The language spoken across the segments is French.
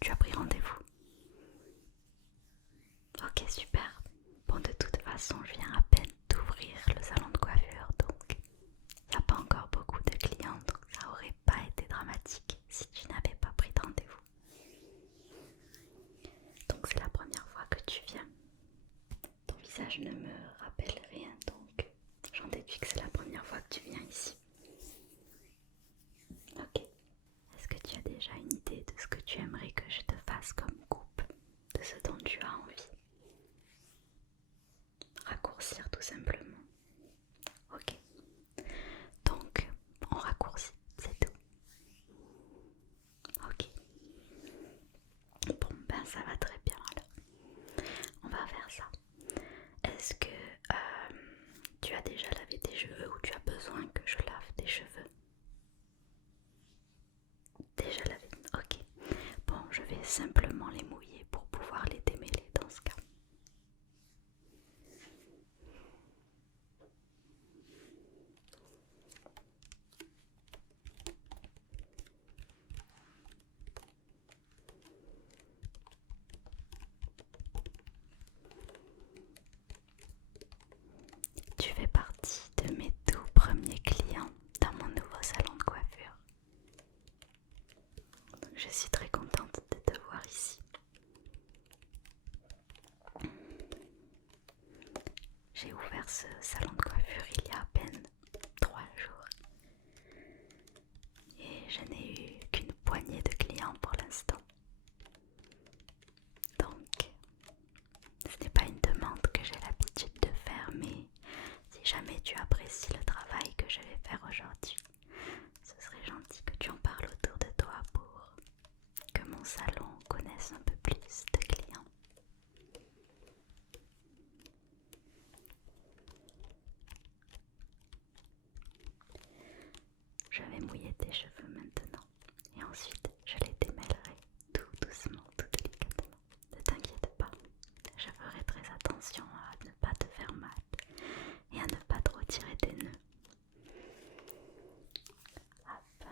Tu as pris rendez-vous? Ok, super. Bon, de toute façon, je viens à peine d'ouvrir le salon de coiffure, donc il n'y a pas encore beaucoup de clients, donc ça aurait pas été dramatique si tu n'avais pas pris de rendez-vous. Donc c'est la première fois que tu viens. Ton visage ne me rappelle rien, donc j'en déduis que c'est la première fois que tu viens ici. Ok. Est-ce que tu as déjà une idée de ce que tu aimerais que je te fasse comme coupe, de ce dont tu as envie? Raccourcir tout simplement. Ok. Donc, on raccourcit, c'est tout. Ok. Bon, ben ça va très bien alors. On va faire ça. Est-ce que tu as déjà lavé tes cheveux ou tu as besoin que je lave tes cheveux? Déjà lavé. Ok. Bon, je vais simplement les mouiller pour pouvoir les démêler dans ce cas. Tu fais partie de mes tout premiers clients dans mon nouveau salon de coiffure. Donc je suis très contente de te voir ici. J'ai ouvert ce salon de coiffure il y a à peine 3 jours. Et je n'ai eu qu'une poignée de clients pour l'instant. Donc, ce n'est pas une demande que j'ai l'habitude de faire, mais si jamais tu apprécies le travail que je vais faire aujourd'hui, ce serait gentil que tu en parles autour de toi pour que mon salon connaisse un peu plus de clients. Je vais mouiller tes cheveux maintenant et ensuite je les démêlerai tout doucement, tout délicatement. Ne t'inquiète pas, je ferai très attention à ne pas te faire mal et à ne pas trop tirer tes nœuds. Hop.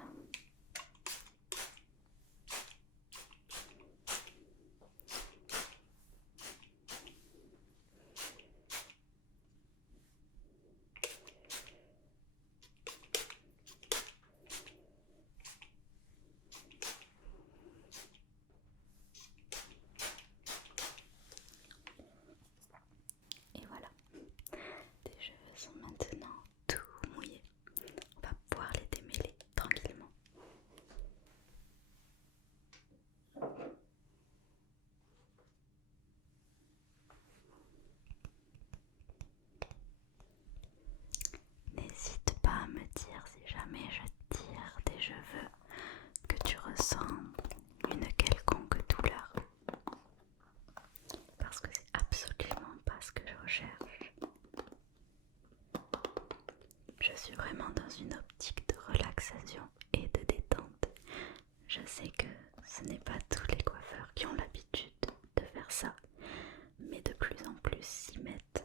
Et voilà, tes cheveux sont maintenant tout mouillés. On va pouvoir les démêler tranquillement. N'hésite pas à me dire si jamais je tire tes cheveux que tu ressens une quelconque douleur. Parce que c'est absolument pas ce que je recherche. Je suis vraiment dans une optique de relaxation et de détente. Je sais que ce n'est pas tous les coiffeurs qui ont l'habitude de faire ça, mais de plus en plus s'y mettent.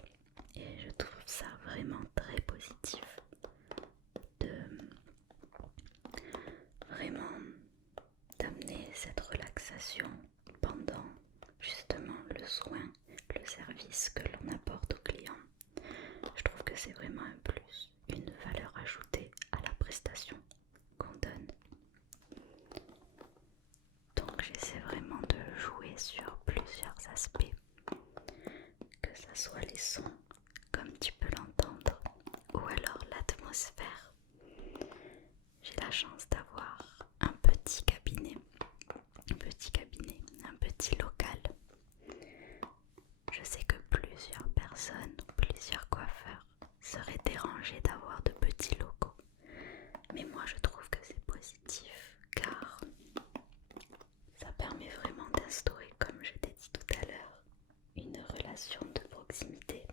Et je trouve ça vraiment très positif de vraiment d'amener cette relaxation pendant justement le soin, le service que l'on apporte aux clients. Je trouve que c'est vraiment un plus, une valeur ajoutée à la prestation qu'on donne. Donc j'essaie vraiment de jouer sur plusieurs aspects, que ce soit les sons, comme tu peux l'entendre, ou alors l'atmosphère. J'ai la chance d'avoir un petit cabinet, un petit local. Je sais que plusieurs personnes, plusieurs coiffeurs seraient dérangés d'avoir de petits locaux. Mais moi je trouve que c'est positif car ça permet vraiment d'instaurer, comme je t'ai dit tout à l'heure, une relation de proximité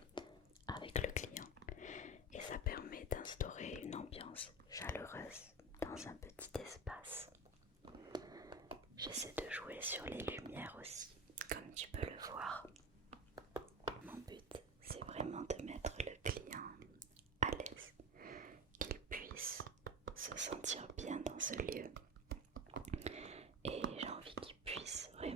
avec le client. Et ça permet d'instaurer une ambiance chaleureuse dans un petit espace. J'essaie de jouer sur les lumières aussi, comme tu peux le voir. Mon but, c'est vraiment de mettre le client à l'aise, qu'il puisse se sentir bien dans ce lieu. Et j'ai envie qu'il puisse vraiment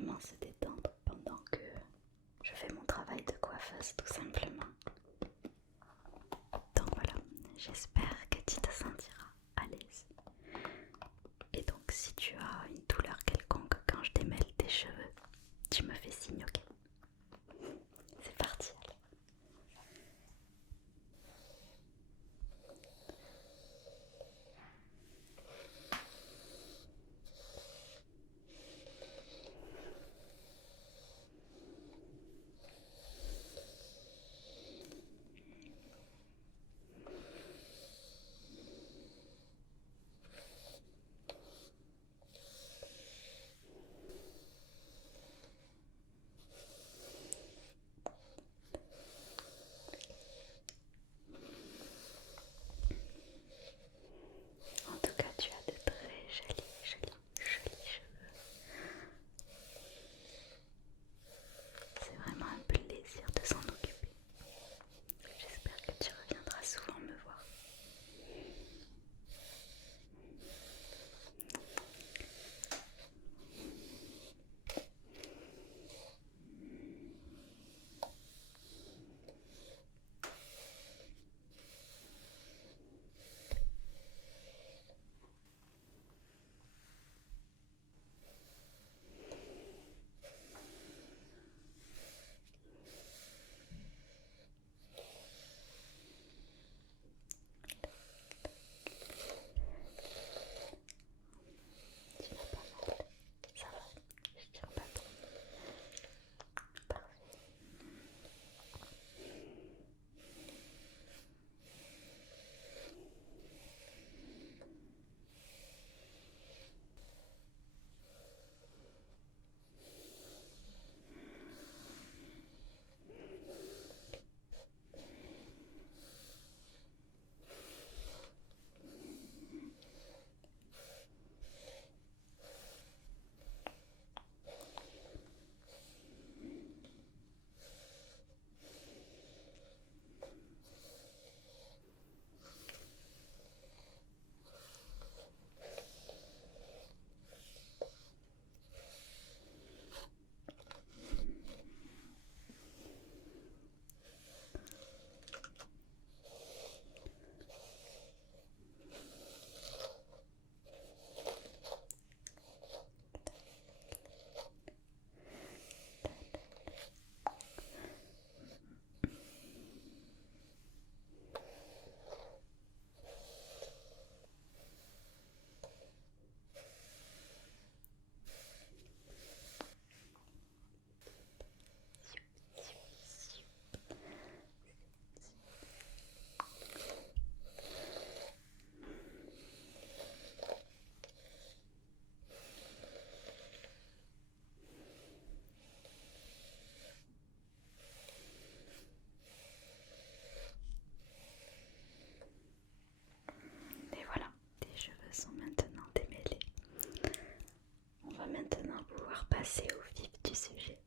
passer au vif du sujet.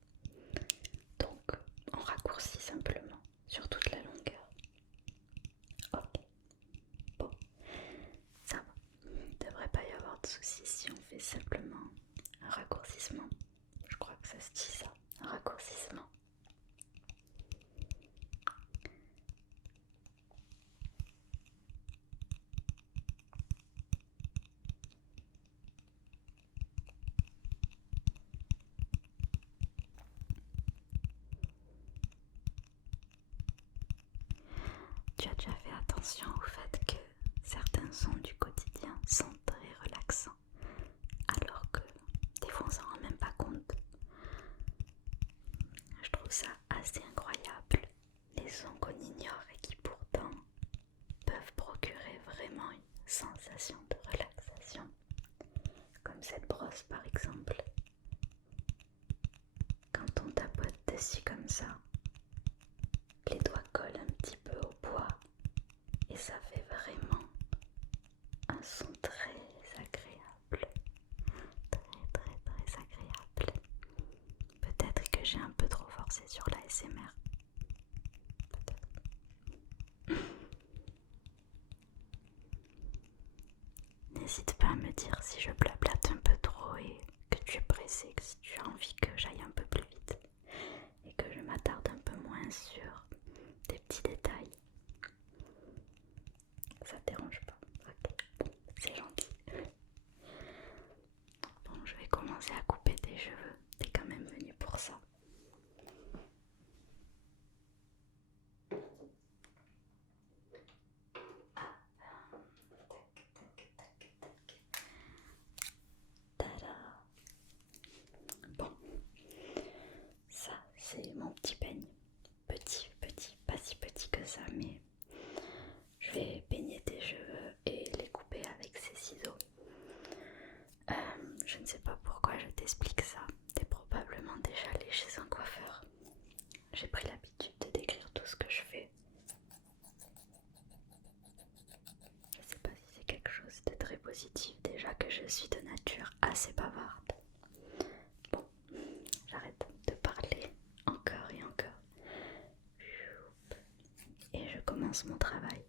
Donc, on raccourcit simplement sur toute la longueur. Ok, bon, ça va. Il ne devrait pas y avoir de soucis si on fait simplement un raccourcissement. Je crois que ça se dit ça, un raccourcissement. Tu as déjà fait attention au fait que certains sons du quotidien sont très relaxants, alors que des fois on s'en rend même pas compte. Je trouve ça assez incroyable, les sons qu'on ignore et qui pourtant peuvent procurer vraiment une sensation de relaxation, comme cette brosse par exemple. Quand on tapote dessus comme ça, les doigts collent un petit peu au bois et ça fait vraiment un son très agréable, très agréable. Peut-être que j'ai un peu trop forcé sur l'ASMR. Peut-être. N'hésite pas à me dire si je blablate un peu trop et que tu es pressé, que si tu as envie que j'aille un peu plus vite et que je m'attarde un peu moins sur des petits détails. Ça te dérange pas? Ok, c'est gentil. Bon, je vais commencer à couper tes cheveux. T'es quand même venu pour ça. Tada! Bon, ça c'est mon petit peigne. Petit, pas si petit que ça, mais je vais peigner tes cheveux et les couper avec ces ciseaux. Je ne sais pas pourquoi je t'explique ça. T'es probablement déjà allé chez un coiffeur. J'ai pris l'habitude de décrire tout ce que je fais. Je ne sais pas si c'est quelque chose de très positif, déjà que je suis de nature assez bavarde. Bon, j'arrête de parler encore et encore. Et je commence mon travail.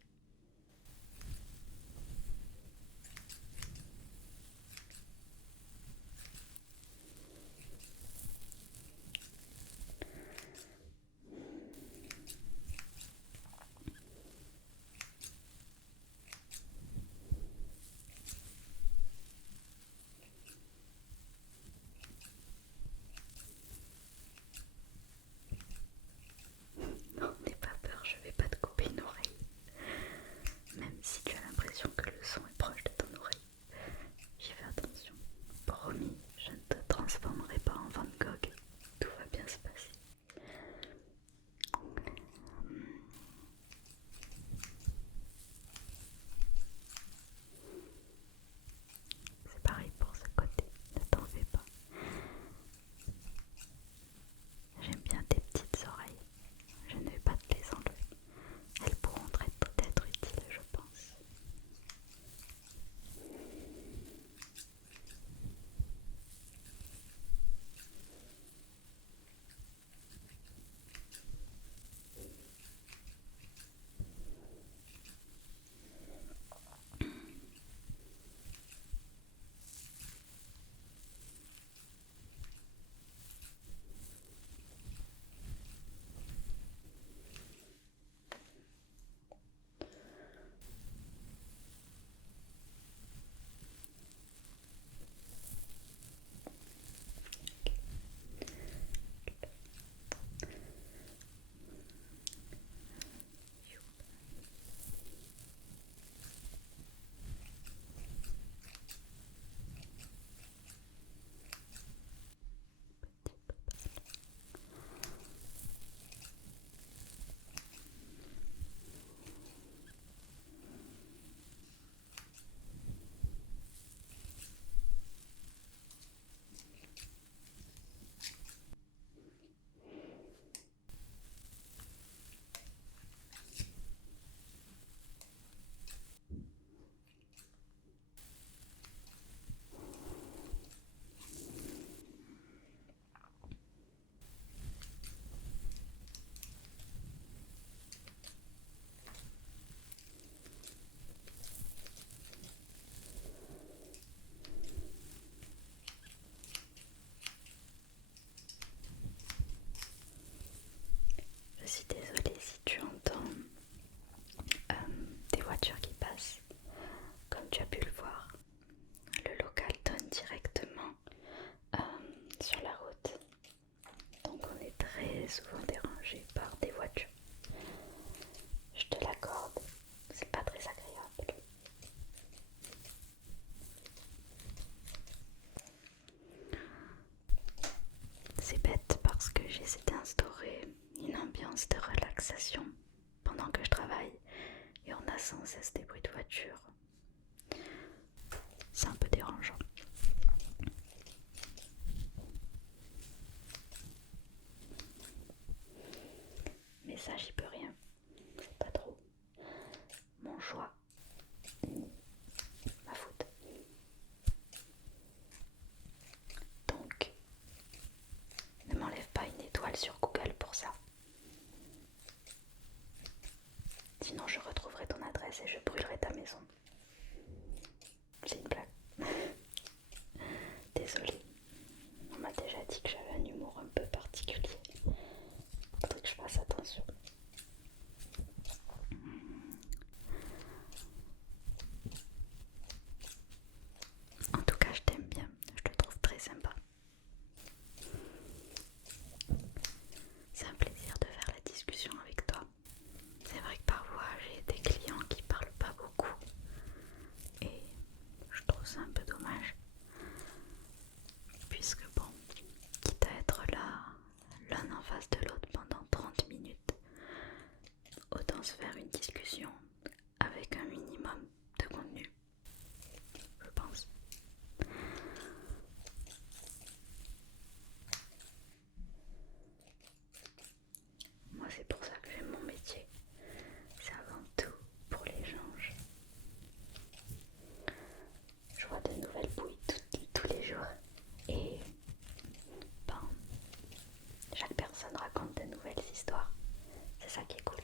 C'est bête parce que j'essaie d'instaurer une ambiance de relaxation pendant que je travaille et on a sans cesse des bruits de voiture. C'est un peu dérangeant. Mais ça, j'y peux rien. C'est pas trop mon choix ni ma faute. Donc, ne m'enlève pas une étoile sur Google pour ça. Sinon, je retrouverai ton adresse et je brûlerai ta maison. C'est une blague. Désolée. On m'a déjà dit que j'avais un humour un peu particulier. Faudrait que je fasse attention. En tout cas, je t'aime bien. Je te trouve très sympa. C'est un plaisir de faire la discussion avec toi. C'est vrai que parfois j'ai des clients qui parlent pas beaucoup et je trouve ça un peu dommage. Puisque bon, quitte à être là, l'un en face de l'autre pendant 30 minutes, autant se faire une discussion avec un minimum de contenu, je pense. Moi, c'est pour ça que j'aime mon métier. C'est avant tout pour l'échange. Je vois de nouvelles bouilles tous les jours. Et ben, chaque personne raconte de nouvelles histoires. C'est ça qui est cool.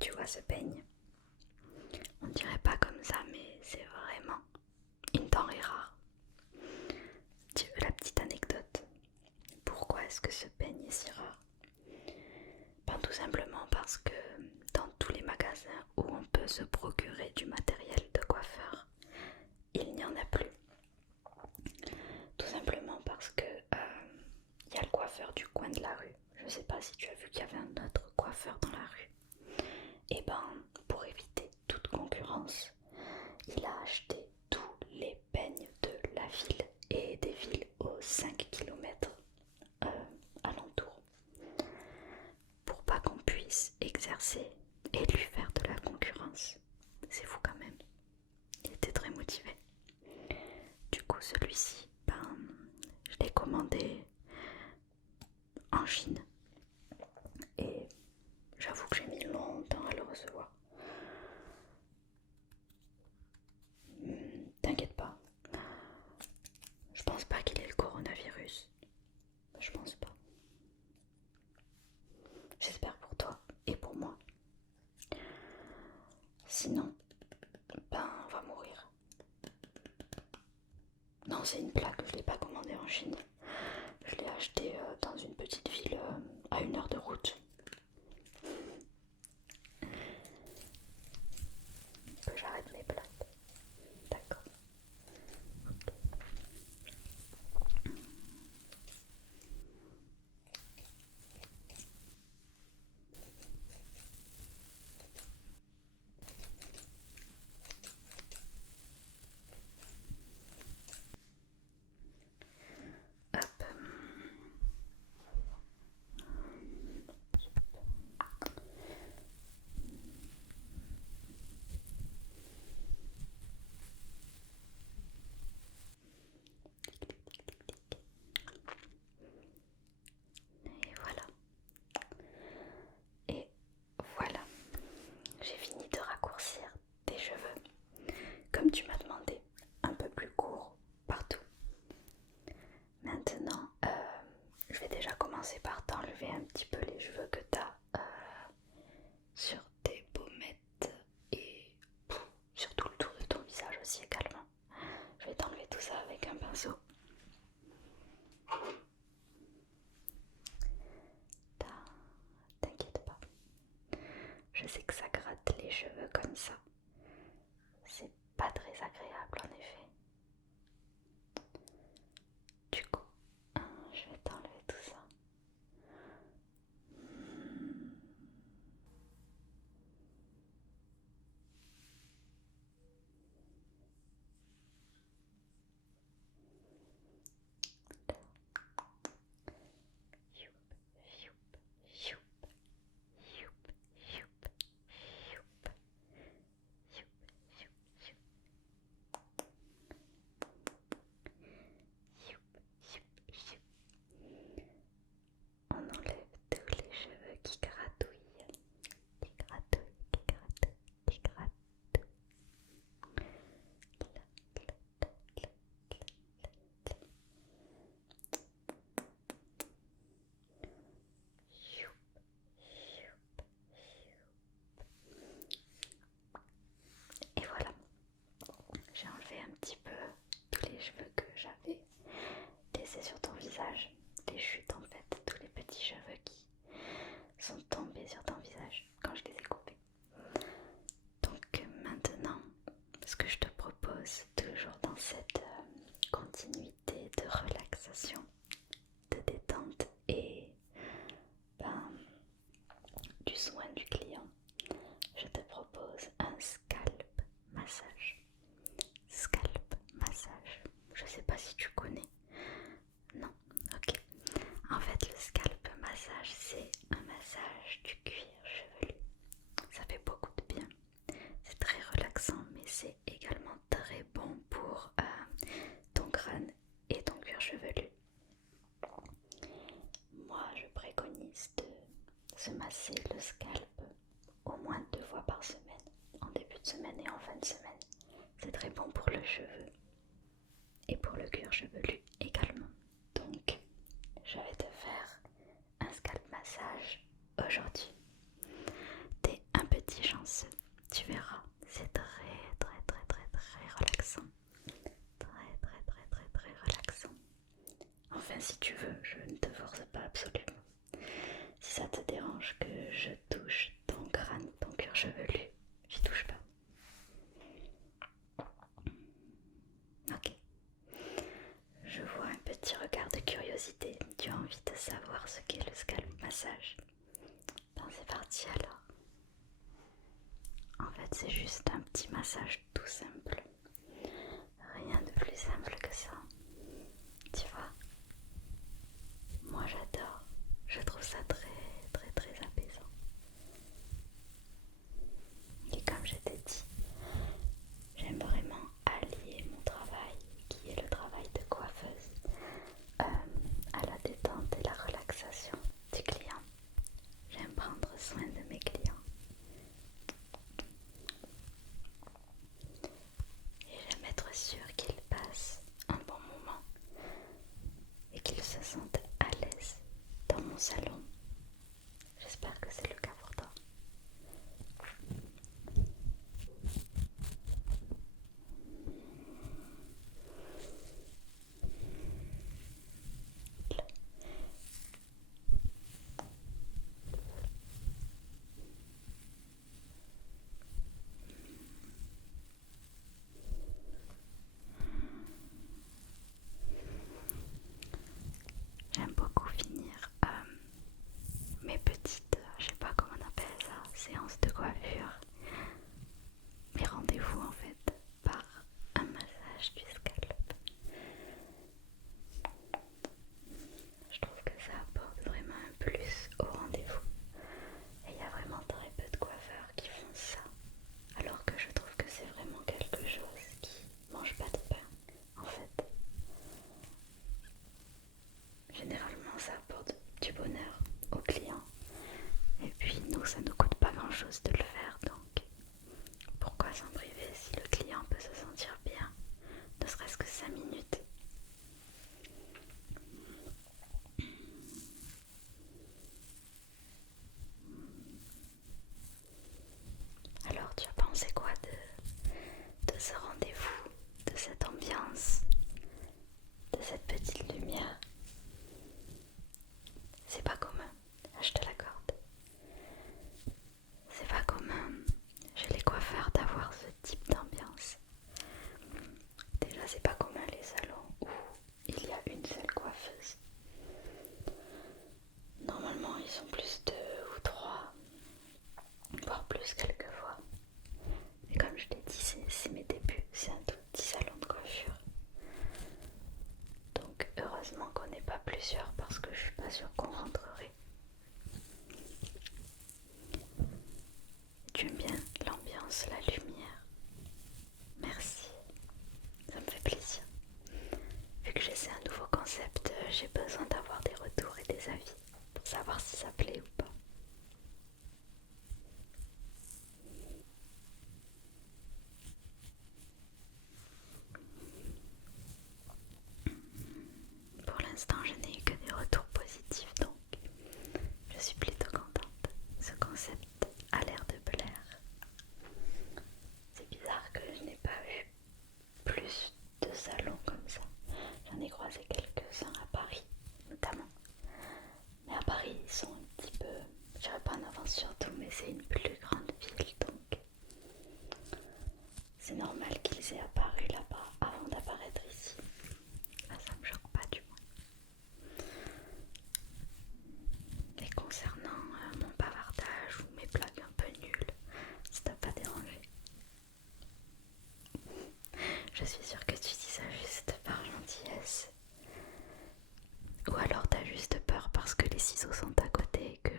Tu vois ce peigne? On dirait pas comme ça, mais c'est vraiment une denrée rare. Tu veux la petite anecdote? Pourquoi est-ce que ce peigne est si rare? Ben, tout simplement parce que dans tous les magasins où on peut se procurer du matériel de coiffeur, il n'y en a plus. Tout simplement parce que y a le coiffeur du coin de la rue. Je sais pas si tu as vu qu'il y avait un autre coiffeur dans la rue. Et ben, pour éviter toute concurrence, il a acheté tous les peignes de la ville et des villes aux 5 km alentour, pour pas qu'on puisse exercer et lui faire de la concurrence. C'est fou quand même. Il était très motivé. Du coup, celui-ci, ben, je l'ai commandé en Chine. Et j'avoue que j'ai mis longtemps à le recevoir. T'inquiète pas. Je pense pas qu'il ait le coronavirus. Je pense pas. J'espère pour toi et pour moi. Sinon, ben, on va mourir. Non, c'est une blague, je l'ai pas commandé en Chine. Je l'ai acheté dans une petite ville à 1 heure de route. Que j'arrête mes blagues. D'accord. Hop. ça. C'est pas très agréable en effet. Du coup, je vais t'enlever tout ça. On enlève tous les cheveux qui gratouillent, qui gratouillent, qui gratouillent, qui gratouillent. Et voilà, j'ai enlevé un petit peu tous les cheveux que j'avais laissés sur ton visage, les chutes en fait, tous les petits cheveux qui sont tombés sur ton visage quand je les ai coupés. Donc maintenant, ce que je te propose, toujours dans cette continuité de relaxation, de détente et du soin du client, je te propose un scalp massage. Scalp massage. Je sais pas si tu connais. Non, ok. En fait, le scalp massage, c'est un massage du cuir chevelu. Ça fait beaucoup de bien. C'est très relaxant, mais c'est également très bon pour ton crâne et ton cuir chevelu. Moi, je préconise de se masser le scalp au moins 2 fois par semaine, en début de semaine et en fin de semaine. C'est très bon pour le cheveu et pour le cuir chevelu également. Donc, je vais te faire un scalp massage aujourd'hui. T'es un petit chanceux, tu verras, c'est très relaxant. Très relaxant. Enfin, si tu veux, je ne te force pas absolument. Si ça te dérange que je touche ton crâne, ton cuir chevelu, j'y touche pas. Ok. Je vois un petit regard de curiosité. Tu as envie de savoir ce qu'est le scalp massage? Ben c'est parti alors. En fait, c'est juste un petit massage tout simple. Rien de plus simple que ça. Tu vois? Moi j'adore. Je trouve ça très apaisant. Et comme je t'ai dit, j'aime vraiment allier mon travail, qui est le travail de coiffeuse, à la détente et la relaxation du client. J'aime prendre soin de mes clients. Et j'aime être sûre qu'ils passent un bon je t'ai dit, c'est mes débuts, c'est un tout petit salon de coiffure. Donc heureusement qu'on n'est pas plusieurs parce que je suis pas sûre qu'on rentrerait. Tu aimes bien l'ambiance, la lumière? Merci, ça me fait plaisir. Vu que j'essaie un nouveau concept, j'ai besoin d'avoir des retours et des avis pour savoir si ça plaît ou pas. Pour l'instant, je n'ai eu que des retours positifs, donc je suis plutôt contente. Ce concept a l'air de plaire. C'est bizarre que je n'ai pas vu plus de salons comme ça. J'en ai croisé quelques-uns à Paris, notamment. Mais à Paris, ils sont un petit peu, je dirais pas en avance sur tout, mais c'est une plus grande ville, donc c'est normal qu'ils aient apparu là-bas avant d'apparaître ici. Là, ça me choque pas du moins. Et concernant mon bavardage ou mes blagues un peu nulles, ça t'a pas dérangé? Je suis sûre que tu dis ça juste par gentillesse. Ou alors t'as juste peur parce que les ciseaux sont à côté et que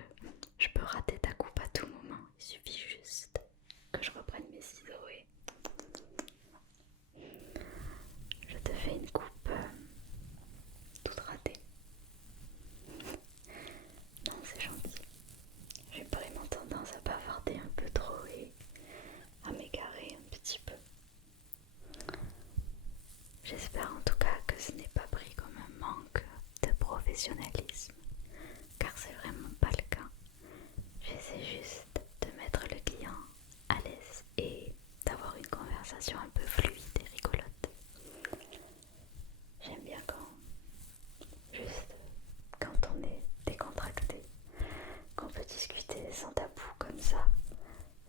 je peux rater ta coupe à tout moment. Il suffit juste que je reprenne mes ciseaux et je te fais une coupe toute ratée. Non, c'est gentil. J'ai vraiment tendance à bavarder un peu trop et à m'égarer un petit peu. J'espère en tout cas que ce n'est pas pris comme un manque de professionnalisme, car c'est vraiment pas le cas. J'essaie juste de mettre le client à l'aise et d'avoir une conversation un peu fluide et rigolote. J'aime bien quand on est décontracté, qu'on peut discuter sans tabou comme ça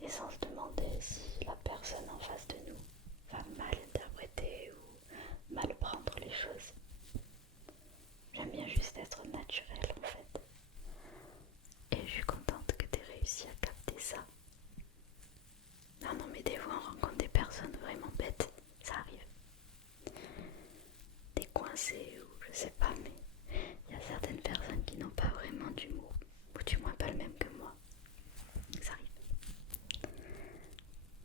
et sans se demander si la personne en face de nous va mal interpréter ou mal prendre les choses. J'aime bien juste être naturelle en fait. Et je suis contente que tu aies réussi à capter ça. Non mais des fois on rencontre des personnes vraiment bêtes, ça arrive. Des coincés ou je sais pas, mais il y a certaines personnes qui n'ont pas vraiment d'humour, ou du moins pas le même que moi. Ça arrive.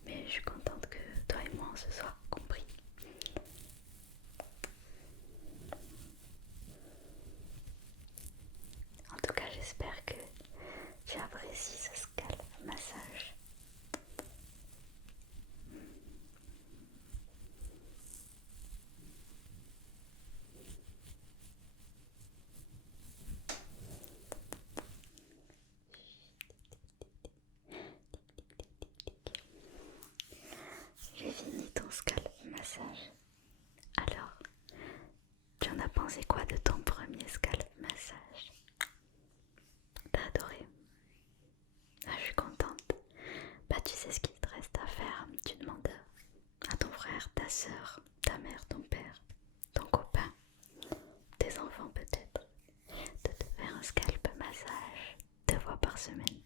Mais je suis contente que toi et moi on se soit compris. En tout cas, j'espère que tu apprécies ce scalp massage. J'ai fini ton scalp massage. Alors, tu en as pensé quoi de ton premier scalp massage? T'as adoré? Ah, je suis contente. Bah, tu sais ce qu'il te reste à faire. Tu demandes à ton frère, ta soeur, ta mère, ton père, ton copain, tes enfants peut-être, de te faire un scalp massage 2 fois par semaine.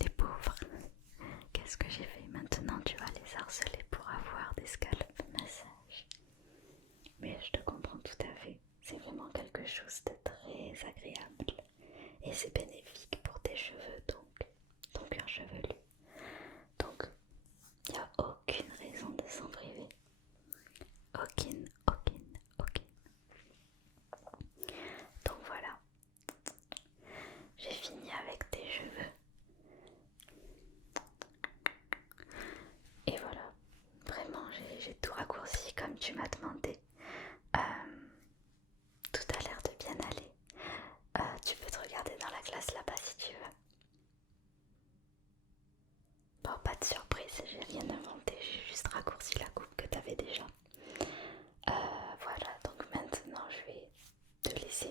Les pauvres, qu'est-ce que j'ai fait? Maintenant tu vas les harceler pour avoir des scalp massages. Mais je te comprends tout à fait, c'est vraiment quelque chose de très agréable et c'est bénéfique pour tes cheveux, donc ton cuir chevelu. Donc il n'y a aucune raison de s'en priver. Aucune. Donc voilà, j'ai fini avec tes cheveux. Et voilà, vraiment j'ai tout raccourci comme tu m'as demandé. Tout a l'air de bien aller. Tu peux te regarder dans la glace là-bas si tu veux. Bon, pas de surprise, j'ai rien inventé, j'ai juste raccourci la coupe que tu avais déjà. Voilà, donc maintenant je vais te laisser.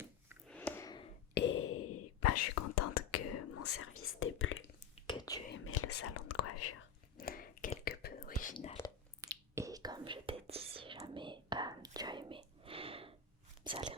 Et bah, je suis contente que mon service t'ait plu, que tu aies aimé le salon de coiffure, quelque peu original. Et comme je t'ai dit, si jamais tu as aimé, ça allait